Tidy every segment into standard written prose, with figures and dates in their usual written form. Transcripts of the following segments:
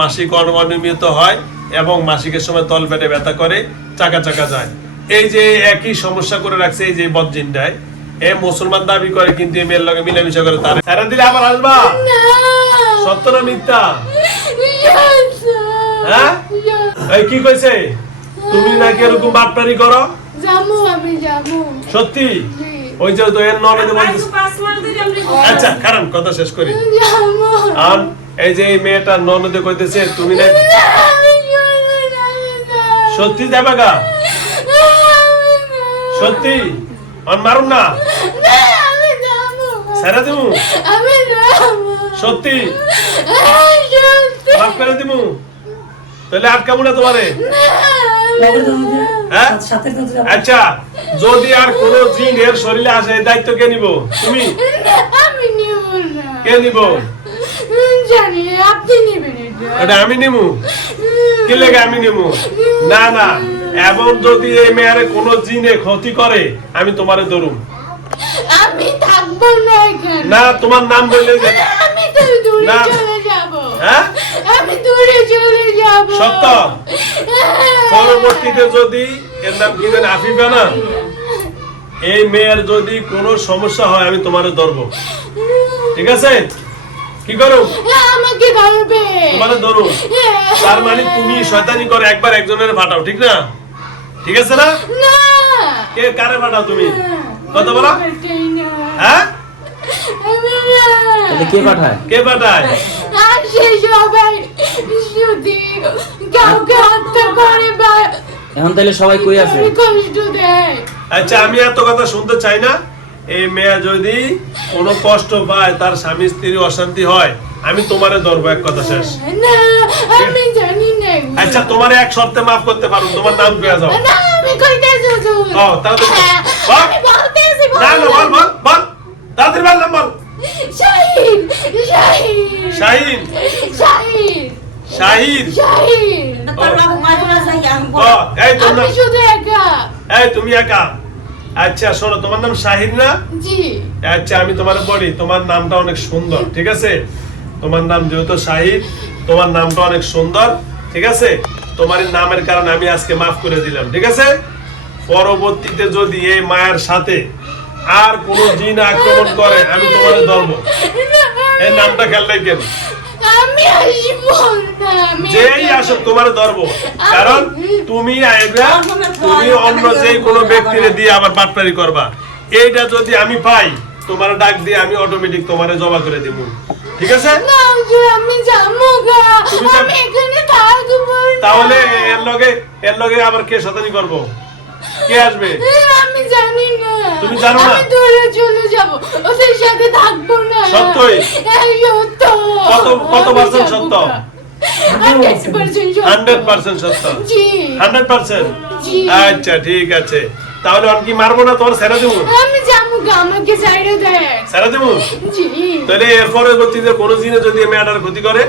মাসিক অনিয়মিত হয় এবং মাসিকের সময় তলপেটে ব্যথা করে, চাকা চাকা যায়। এই যে একই সমস্যা করে রাখছে এই যে বদজিনটায়, এ মুসলমান দাবি করে কিন্তু এই মেয়ের লগে মিলামিশা করে। তার সারা দিলে আবার আসবা? সত্য না মিথ্যা? হ্যাঁ এই কি কইছে তুমি নাকি এরকম বাটপারি করো? জামু আমি জামু সত্যি? ওই যে তো এর ননদে বলছে। আচ্ছা কারণ কথা শেষ করি। আর এই যে এই মেয়েটা ননদে কইতেছে তুমি না সত্যি যাবে গা? সত্যি? আর মারুন না সারা দিমু? সত্যি মাফ করে দিমু? তাহলে আটকাবো না তোমারে? হ্যাঁ? আচ্ছা যদি আর কোন জিন এর শরীরে আসে এই দায়িত্ব কে নিব? তুমি? কে নিব? জানি আপনি নেবেন এটা আমি নিমু? কি লেগে আমি নিমু? না না, এবং যদি এই মেয়ের কোন জিনে ক্ষতি করে আমি তোমারে ধরুম। আমি থাকবো না এখানে। না তোমার নাম বললে আমি তো দূরে চলে যাব। হ্যাঁ আমি দূরে চলে যাব। সত্য? পরবর্তীতে যদি এর নাম কি জানেন আফিফা না, এই মেয়ের যদি কোনো সমস্যা হয় আমি তোমারে ধরবো, ঠিক আছে? কি করো? আমাকে ধরবে। তোমারে ধরো। তার মানে তুমি শয়তানি করে একবার একজনের ফাটাও, ঠিক না? ঠিক আছে না? না কে কারে ফাটাও তুমি? কথা বলো। হ্যাঁ কে পাঠায়? কে পাঠায়? আর সেই সবাই শুধু কাউকে হত্যা করে বা এখন তাহলে সবাই কই আছে? কষ্ট দেয়। আচ্ছা আমি এত কথা শুনতে চাই না। এই মেয়ে যদি কোনো কষ্ট পায়, তার স্বামী স্ত্রী অশান্তি হয়, আমি তোমারে ধরবো, এক কথা শেষ। না আমি জানি না। আচ্ছা তোমারে এক শর্তে মাফ করতে পারবো, তোমার নাম পেয়ে যাও। না আমি কইতেছি তো। ও তাড়াতাড়ি বল। আমি বলতেছি না না বল বল বল তাড়াতাড়ি বল, নাম বল। শাহিন শাহিন শাহিন শাহিন শাহিন শাহিন। এই তোর আমি নাম? শুধু একা। এই তুমি একা? আচ্ছা শোনো, তোমার নাম শাহিন না? জি। আচ্ছা আমি তোমারে বলি, তোমার নামটা অনেক সুন্দর, ঠিক আছে? তোমার নাম যেহেতু শাহিদ, তোমার নামটা অনেক সুন্দর, ঠিক আছে? তোমার এই নামের কারণে আমি আজকে মাফ করে দিলাম, ঠিক আছে? পরবর্তীতে যদি এই মায়ের সাথে আর কোন জিন আক্রমণ করে আমি তোমারে ধরবো। এই নামটা খেয়াল রাখবেন। আমি আসবো না। যেই আসো তোমারে ধরবো, কারণ তুমি আইবা, তুমি অন্য যে কোনো ব্যক্তিরে দিয়ে আবার বাটপারি করবা। এইটা যদি আমি পাই, তোমার ডাক দিয়ে আমি অটোমেটিক তোমারে জমা করে দিব, ঠিক আছে? না আমি যাবো গা। আমি এখানে থাকবো না। তাহলে এর লগে আবার কে শতানি করব? কে আসবে? আমি জানি না। তুমি জানো না? আমি দূরে চলে যাব, ওদের সাথে থাকবো না। সত্যই? এই সত্য। কত পার্সেন্ট সত্য? 100% 100% সত্য? জি 100%? জি। আচ্ছা ঠিক আছে, তাহলে আমি কি মারবো না, তোমার ছেড়ে দেবো? আমি যাবো গা, আমাকে সাইডে দেয়। ছেড়ে দেবো? জি। তাহলে এরপরে গতিতে কোনো জিনে যদি মেয়েটার ক্ষতি করে?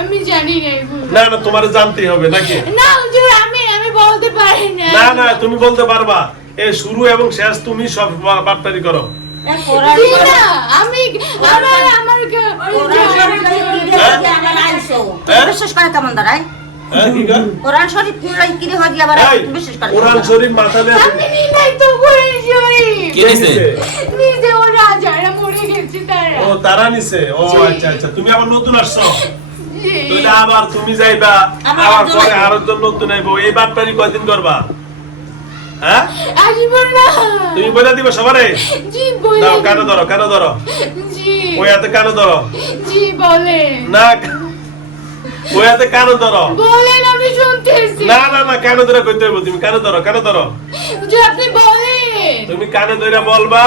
আমি জানি না এগুলো। না না তোমার জানতেই হবে নাকি? না হুজুর আমি বলতে পারি না। না না তুমি বলতে পারবা। এই শুরু এবং শেষ তুমি সব বাটপারি করো। জি না আমি আমার বিশ্বাস করে কেমন দাঁড়ায়? কি কর? কোরআন শরীফ লাই কিরে হয় আবার বিশ্বাস করে? কোরআন শরীফ মাথা দিয়ে আমি নাই তো কোরআন শরীফ। কে নিছে? নিজে ও রাজারা মরে গেছে তারা। ও তারা নিছে? ও আচ্ছা আচ্ছা, তুমি আবার নতুন আসছো? জি। তাহলে আবার তুমি যাইবা, আবার পরে আরো জন নতুন আইবো। এই বাটপারি কয়দিন করবা? হ্যাঁ আসবো না। তুমি বলে দিবে সবারে? জি বলে। দাও কানে ধরো, কানে ধরো, জি ওই হাতে কানে ধরো। জি বলে। না ওই হাতে কানে ধরো। বলেন আমি শুনতেছি। না না না কানে ধরে কইতে হইব, তুমি কানে ধরো, কানে ধরো। যে আপনি বলেন। তুমি কানে ধরে বলবা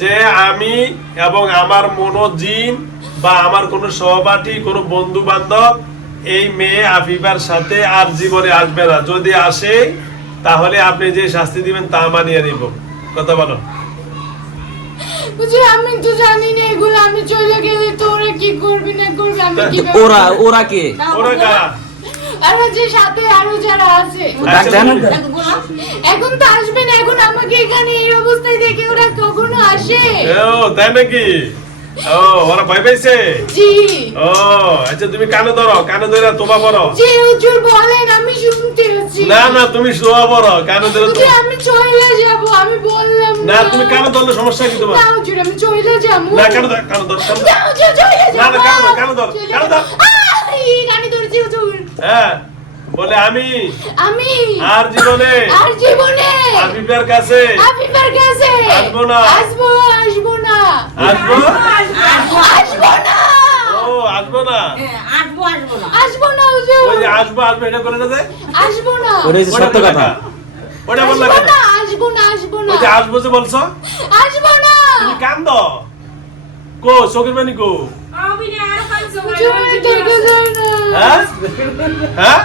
যে আমি এবং আমার মনোজিন বা আমার কোনো সহপাঠী, কোনো বন্ধু বান্ধব এই মেয়ে আফিফার সাথে আর জীবনে আসবে না। যদি আসে তাহলে আপনি যে শাস্তি দিবেন তা মানিয়ে নিব। কথা বলো। বুঝি আমি তো জানি না এগুলো। আমি চলে গেলে তোরা কি করবি না করবি আমি কি ওরা কে? ওরা কারা? আর যে সাথে আরো যারা আছে। এখন তো আসবে না। এখন আমাকে এখানে এই অবস্থায় দেখে ওরা কখনো আসে? ও তাই নাকি? ও ওরা ভয় পাইছে? জি ও আচ্ছা তুমি কানে ধরে তোবা বড়। জি হুজুর বলেন, আমি শুনতে আছি। না না তুমি শোয়া বড়, কানে ধরে হুজুর আমি চলে যাব, আমি বললাম না তুমি কানে ধরলে সমস্যা কি তোমার? না হুজুর আমি চলে যাব। না কানে ধর না হুজুর চলে যাব। না না কানে ধর কানে ধরছি হুজুর। হ্যাঁ বলে আমি আমি আর জীবনে আফিফের কাছে আসবো না। আসবো না। আসবো না। ও আসবো না। আসবো না হুজুর। ওই যে আসবো এটা করে না যে আসবো না। ওটা হচ্ছে সত্য কথা। ওটা বললা আসবো কেন? না, আসবো না, আসবো না। ওই যে আসবো যে বলছো, আসবো না। তুমি কান্দ কো চোখের পানি কো? হুজুর দেখে যায় না। হ্যাঁ হ্যাঁ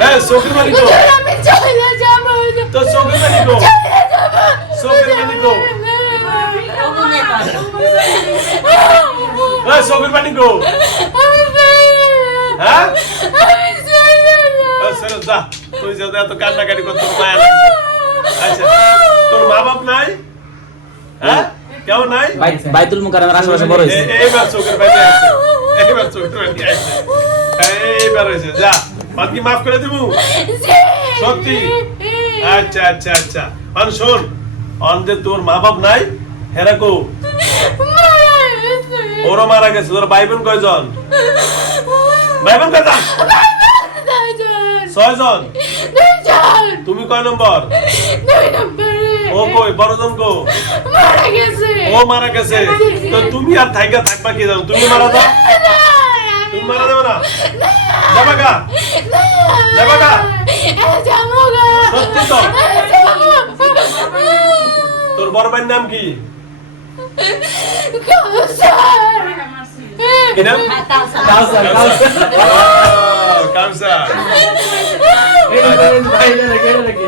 হ্যাঁ চোখের পানি কো? হুজুর আমি চলে যাব। তো চোখের পানি কো? চোখের পানি কো? এই চোখের পানি কো? হ্যাঁ চলো যা, তুই যা, এত কান্নাকাটি করতে মায়া লাগছে। আচ্ছা তোর মা বাপ নাই? হ্যাঁ কেউ নাই? বাইতুল মুকাররমের আশেপাশে বড় হয়েছে। এইবার চোখের পানি আসছে, এইবার চোখের পানি আসছে, এইবার হয়েছে। যা বাকি মাফ করে দিব সত্যি? আচ্ছা আচ্ছা আচ্ছা মানে শোন, যে তোর মা বাপ নাই হেরা কো? ওরও মারা গেছে। তোর ভাই বোন কয়জন? ভাই বোন কয়জন? 6 জন। তুমি কয় নম্বর? ও কই বড়জন কো? ও মারা গেছে। তো তুমি আর থাকবা কি জানো? তুমি মারা যাও, তুমি মারা যাবে না? যাবা গা? যাবা গা? সত্যি তো? তোর বড় ভাইয়ের নাম কি? কি নাম? কাউসার।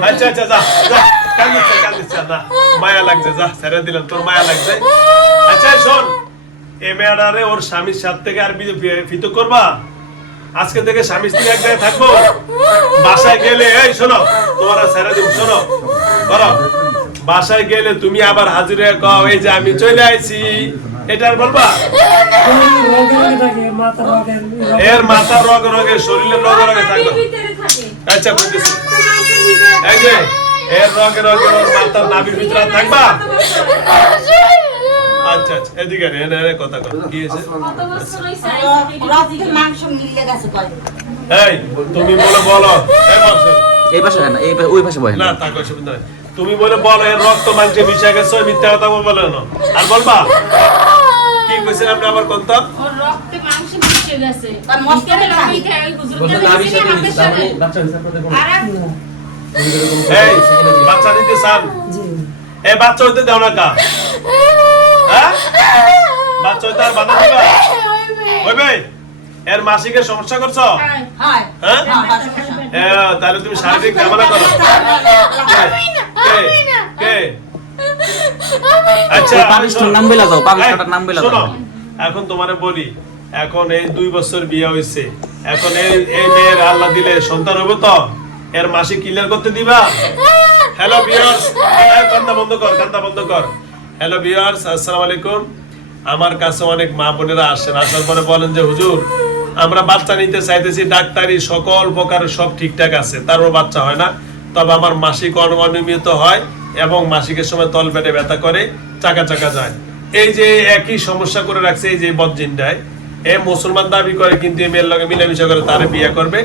আচ্ছা আচ্ছা যা যা, কান্দিস না, মায়া লাগছে, যা ছেড়ে দিলাম, তোর মায়া লাগছে। আচ্ছা শোন, এ মেয়েটারে ওর স্বামীর সাথে থেকে আর পৃথক করবা? আজকে থেকে স্বামী স্ত্রী এক জায়গায় থাকবো। বাসায় গেলে এই শোনো, তোমার ছেড়ে দিব, শোনো করো, বাসায় গেলে তুমি আবার হাজির হয়ে কও এই যে আমি চলে আইছি, এটা আর বলবা? এর মাথার রগে শরীরের রগে থাকবে। আচ্ছা বুঝতেছি, এই যে এর রগে ওর মাথার নাভির ভিতরে থাকবা? আচ্ছা আচ্ছা এদিকে এনে কথা কর, কি হয়েছে? এই তুমি বলো এই বলছো এই পাশে না, ওই পাশে বহেন। না তা কই সুবিধা নাই। তুমি বলো এর রক্ত মাংসে মিশে গেছে, মিথ্যা কথা বলবো না। আর বলবা কি কইছেন আপনি আবার কোনটা? ওর রক্তে মাংসে মিশে গেছে। আর মস্ত মিথ্যে খালি। মিথ্যে ওই হুজুরকে দিয়েছি না আমাদের সাথে। আর এই বাচ্চা দিতে চান? এই বাচ্চা হইতে দাও না কা? হ্যাঁ বাচ্চা হইতে আর বাধা দিবা? হইবে? এর মাসিকের সমস্যা করছো? হ্যাঁ তাহলে তুমি শারীরিক ঝামেলা করো। কে? আচ্ছা পাপিষ্ঠর নাম বলে দাও, পাপিষ্ঠটার নাম বলে শোনো, দাও। এখন তোমারে বলি, এখন এই 2 বছর বিয়ে হইছে, এখন এই মেয়ের আল্লাহ দিলে সন্তান হবে তো এর মাসে ক্লিয়ার করতে দিবা? হ্যালো ভিউয়ার্স, কান্না বন্ধ কর। হ্যালো ভিউয়ার্স, আসসালামু আলাইকুম। আমার কাছে অনেক মা বোনেরা আসেন, আসার পরে বলেন যে হুজুর আমরা বাচ্চা নিতে চাইতেছি, ডাক্তারি সকল প্রকার সব ঠিকঠাক আছে, তারপর বাচ্চা হয় না, তবে আমার মাসিক অনিয়মিত হয় এবং মাসিকের সময় তল পেটে ব্যথা করে, চাকা যায়। এই যে একই সমস্যা করে রাখছে এই যে বদজিনটায়, এ মুসলমান দাবি করে কিন্তু এই মেয়ের লগে মিলামিশা করে তারে বিয়ে করবে।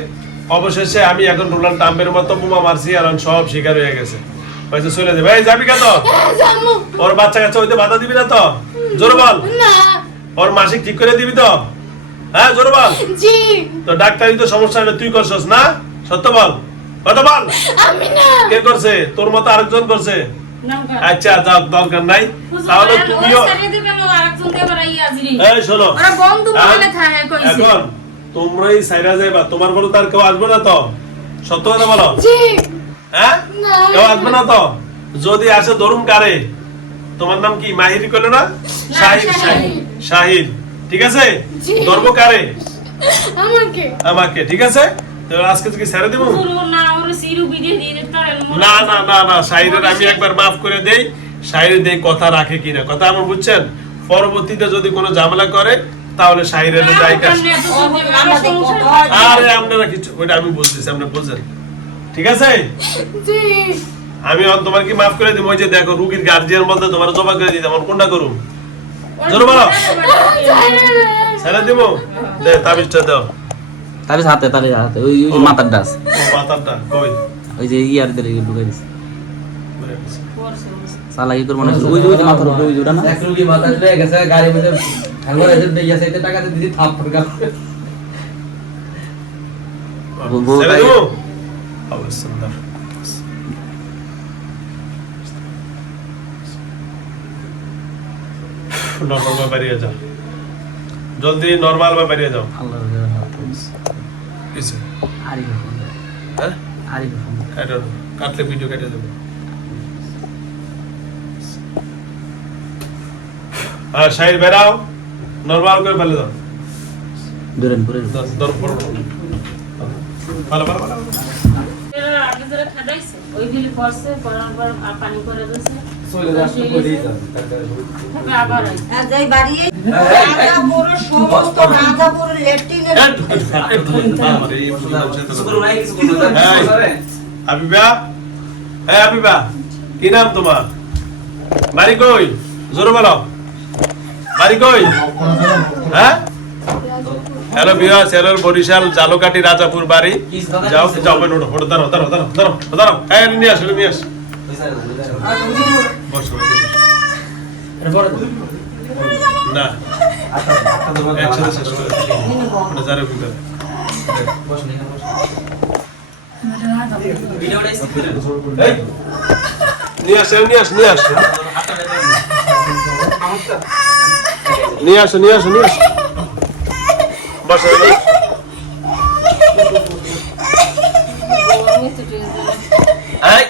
অবশেষে আমি এখন ডোনাল্ড ট্রাম্পের মতো বোমা মারছি আর সব শিকার হয়ে গেছে। হয়তো চলে যাবে। এই যাবি কেন? ওর বাচ্চা কাচ্চা হইতে বাধা দিবি না তো? জোরে বল। ওর মাসিক ঠিক করে দিবি তো? হ্যাঁ জোরে বল। জি। তো ডাক্তারি তো সমস্যা না, তুই করছস না? সত্য বল, কথা বল। আমি না। কে করছে? তোর মতো আরেকজন করছে? আচ্ছা যাও, দরকার নাই। তাহলে তুমিও এই শোনো, ওরা বন্ধু বলে থাকে কইছে। এখন তোমরাই সাইরা যাইবা, তোমার বলো তার কেউ আসবে না তো? সত্য কথা বলো। জি। হ্যাঁ না। কেউ আসবে না তো? যদি আসে ধরুন কারে? তোমার নাম কি মাহিরি কইলো না? শাহিদ, ঠিক আছে? জি। ধরবো কারে? আমাকে। ঠিক আছে, তো আজকে কি ছেড়ে দেবো? না শাহিরের আমি একবার মাফ করে দেই, শাহির দেই কথা রাখে কিনা, কথা আমার বুঝছেন? পরবর্তীতে যদি কোনো ঝামেলা করে তাহলে শাহিরের জায়গা আরে আপনারা কিছু ওইটা আমি বলতেছি আপনি বুঝেন ঠিক আছে জি আমি তোমার কি মাফ করে দিব ওই যে দেখো রুগীর গার্জিয়ান বলতে তোমার জমা করে দিতাম কোনটা করুম জোরে বলো ছেড়ে দিব দে তাবিজটা দাও তাবিজ হাতে ওই মাথার ডাস মাথাটা কই ওই যে ইয়ার দিলে ঢুকাই দিছে সালা কি করব না ওই যে মাথার উপরে ওই জোড়া না এক রুগী মাথা চলে গেছে গাড়ির মধ্যে হ্যাঙ্গর এসে দিয়ে যাচ্ছে টাকা দিদি থাপ করে ছেড়ে দিব আল্লাহ সুন্দর নরমাল ভাবে বেরিয়ে যাও জলদি নরমাল ভাবে বেরিয়ে যাও আল্লাহ কিছু আরি হ্যাঁ আরি এটা কাটলে ভিডিও কেটে দেবো আর শাহির বেরাও নরমাল করে ফেলে দাও দূরেন পুরে দর পড়ো ভালো ভালো ভালো আগে যারা খাটাইছে ওইগুলি করছে করার পর আর পানি করে দিয়েছে চলে যাচ্ছে করে দিতে আবার আর যাই বাড়ি রাজা বড় সমস্ত রাজা বড় ল্যাট্রিনের আবিবা আবিবা কি নাম তোমার বাড়ি কই জোরে বলো বাড়ি কই হ্যাঁ হ্যালো বিয়াস হ্যালো বরিশাল জালকাটি রাজাপুর বাড়ি যাও যাও বেন ওঠো ওঠো দাঁড়াও দাঁড়াও দাঁড়াও দাঁড়াও দাঁড়াও হ্যাঁ নিয়ে আসো নিয়ে আসো বসো না একসাথে শেষ করে ওটা যারে ভিতরে এই, নিয়ে আসো নিয়ে আসো নিয়ে আসো নিয়ে আসো নিয়ে আসো নিয়ে আসো বসো মিষ্টি ট্রেন এই